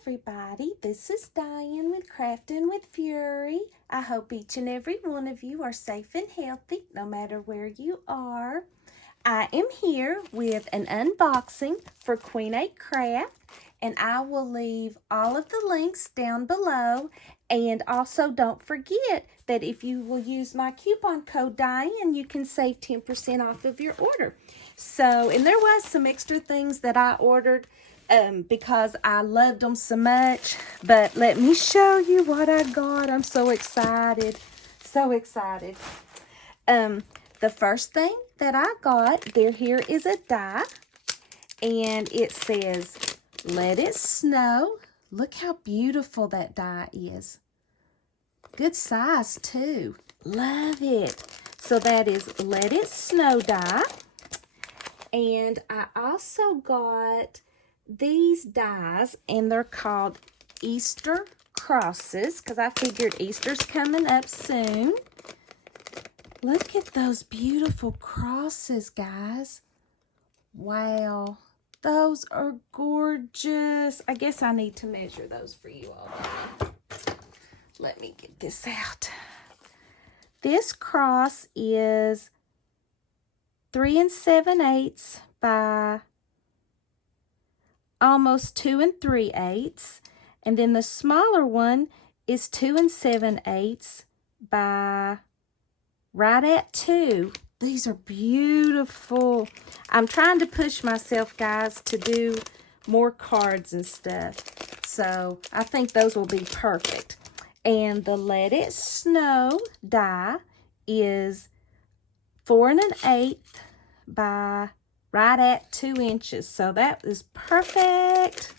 everybody, this is Diane with Craftin' with Fury. I hope each and every one of you are safe and healthy no matter where you are. I am here with an unboxing for Queenacraft, and I will leave all of the links down below. And also don't forget that if you will use my coupon code Diane, you can save 10% off of your order. So, and there was some extra things that I ordered because I loved them so much. But let me show you what I got. I'm so excited. So excited. The first thing that I got, here is a die. And it says, "Let it snow." Look how beautiful that die is. Good size too. Love it. So that is Let It Snow die. And I also got these dies, and they're called Easter crosses because I figured Easter's coming up soon. Look at those beautiful crosses, guys. Wow. Those are gorgeous. I guess I need to measure those for you all. Let me get this out. This cross is 3 7/8 by almost 2 3/8. And then the smaller one is 2 7/8 by right at 2. These are beautiful. I'm trying to push myself, guys, to do more cards and stuff. So I think those will be perfect. And the Let It Snow die is 4 1/8 by right at 2 inches. So that is perfect.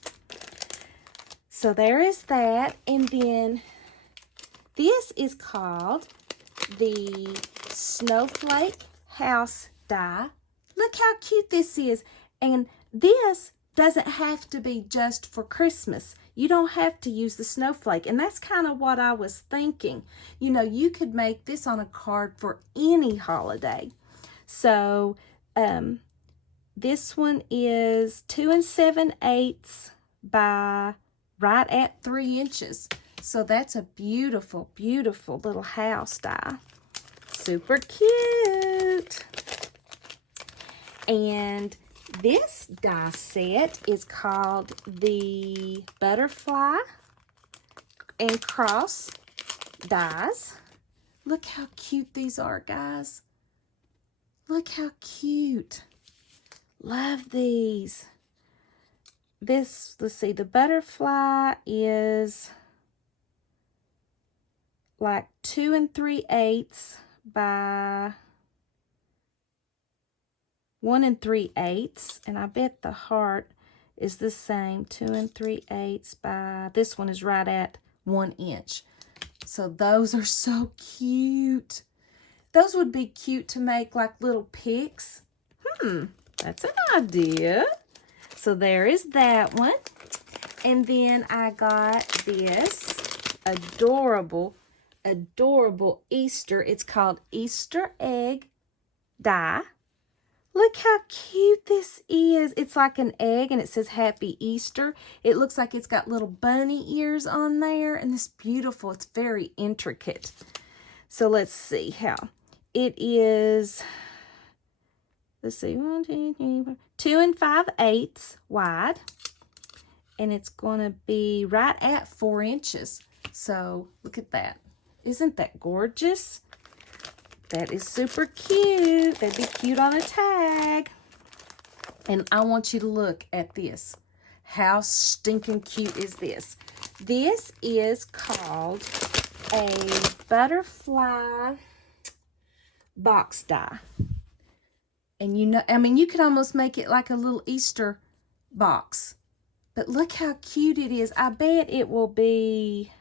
So there is that. And then this is called the Snowflake house die. Look how cute this is. And this doesn't have to be just for Christmas. You don't have to use the snowflake. And that's kind of what I was thinking. You know, you could make this on a card for any holiday. So this one is 2 7/8 by right at 3 inches. So that's a beautiful, beautiful little house die. Super cute. And this die set is called the Butterfly and Cross dies. Look how cute these are, guys. Look how cute. Love these. This, let's see, the butterfly is like 2 3/8 by 1 3/8, and I bet the heart is the same, 2 3/8 by, this one is right at 1 inch. So those are so cute. Those would be cute to make like little picks. That's an idea. So there is that one. And then I got this adorable, adorable Easter. It's called Easter egg die. Look how cute this is. It's like an egg and it says Happy Easter. It looks like it's got little bunny ears on there, and it's beautiful. It's very intricate. So let's see how it is. Let's see, 1, 2, 3, 4, 2 5/8 wide, and it's going to be right at 4 inches. So look at that. Isn't that gorgeous? That is super cute. That'd be cute on a tag. And I want you to look at this. How stinking cute is this? This is called a butterfly box die. And you know, I mean, you could almost make it like a little Easter box. But look how cute it is. I bet it will be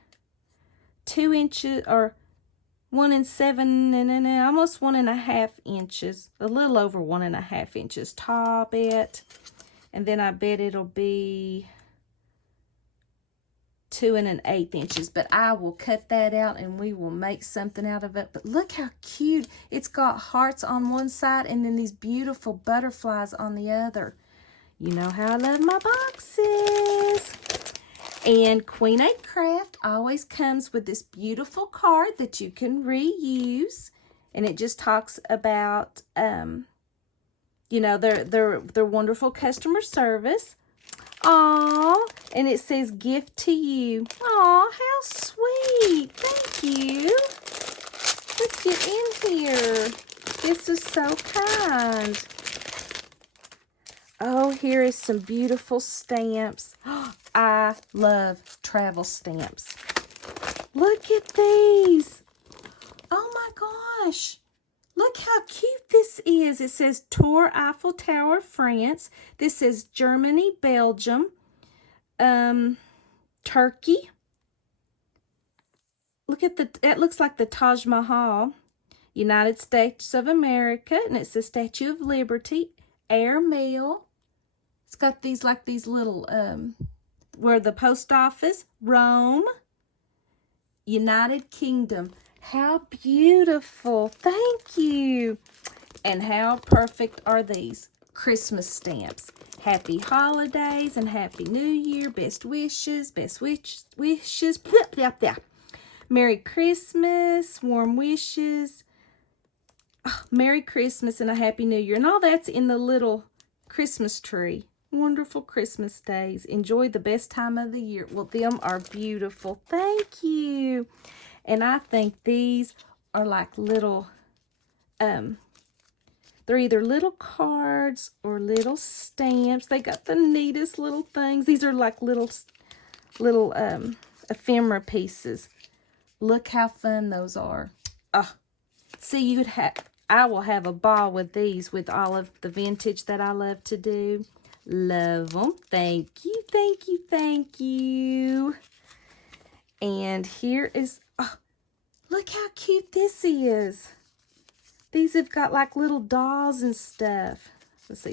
2 inches or 1 7 and almost 1.5 inches. A little over 1.5 inches tall, I bet. And then I bet it'll be 2 1/8 inches, but I will cut that out and we will make something out of it. But look how cute. It's got hearts on one side and then these beautiful butterflies on the other. You know how I love my boxes. And Queenacraft always comes with this beautiful card that you can reuse. And it just talks about, you know, their wonderful customer service. Aw, and it says gift to you. Aw, how sweet. Thank you. Let's get in here. This is so kind. Oh, here is some beautiful stamps. I love travel stamps. Look at these. Oh my gosh. Look how cute this is. It says Tour Eiffel Tower, France. This says Germany, Belgium, Turkey. Look at it looks like the Taj Mahal. United States of America, and it's the Statue of Liberty. Airmail. It's got these like these little, where the post office. Rome. United Kingdom. How beautiful. Thank you. And how perfect are these? Christmas stamps. Happy holidays and Happy New Year. Best wishes. Wishes. Merry Christmas. Warm wishes. Oh, Merry Christmas and a Happy New Year. And all that's in the little Christmas tree. Wonderful Christmas days. Enjoy the best time of the year. Well, them are beautiful. Thank you. And I think these are like little, they're either little cards or little stamps. They got the neatest little things. These are like little ephemera pieces. Look how fun those are. See, I will have a ball with these with all of the vintage that I love to do. Love them. Thank you, thank you, thank you. And here is, look how cute this is. These have got like little dolls and stuff. Let's see,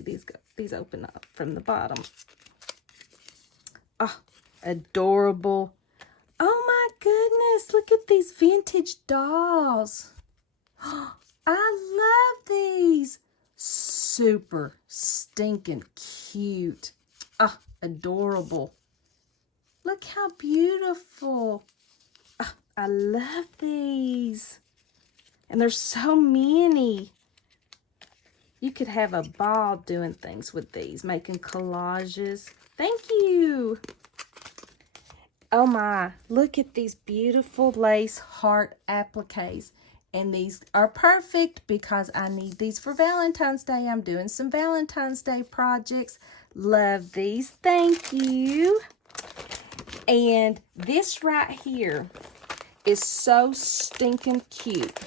these open up from the bottom. Oh, adorable. Oh my goodness, look at these vintage dolls. I love these. Super stinking cute. Adorable. Look how beautiful. I love these. And there's so many. You could have a ball doing things with these, making collages. Thank you. Oh my, look at these beautiful lace heart appliques. And these are perfect because I need these for Valentine's Day. I'm doing some Valentine's Day projects. Love these. Thank you. And this right here is so stinking cute.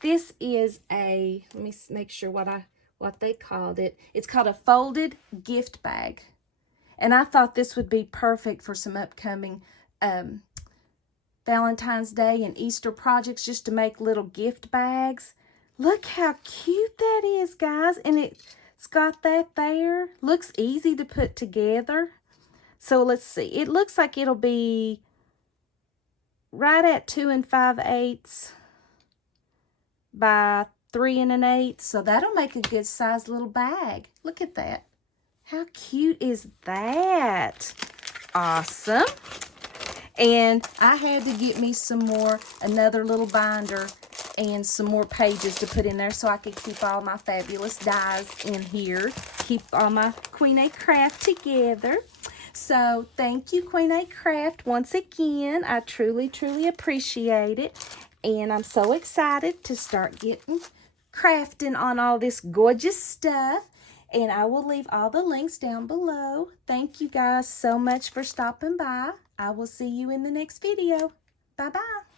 This is a, let me make sure what they called it. It's called a folded gift bag. And I thought this would be perfect for some upcoming Valentine's Day and Easter projects, just to make little gift bags. Look how cute that is, guys. And it's got that there. Looks easy to put together. So let's see. It looks like it'll be right at 2 5/8 by 3 1/8. So that'll make a good sized little bag. Look at that. How cute is that? Awesome. And I had to get me another little binder and some more pages to put in there so I could keep all my fabulous dies in here. Keep all my Queenacraft together. So thank you, Queenacraft, once again. I truly, truly appreciate it. And I'm so excited to start getting crafting on all this gorgeous stuff. And I will leave all the links down below. Thank you guys so much for stopping by. I will see you in the next video. Bye-bye.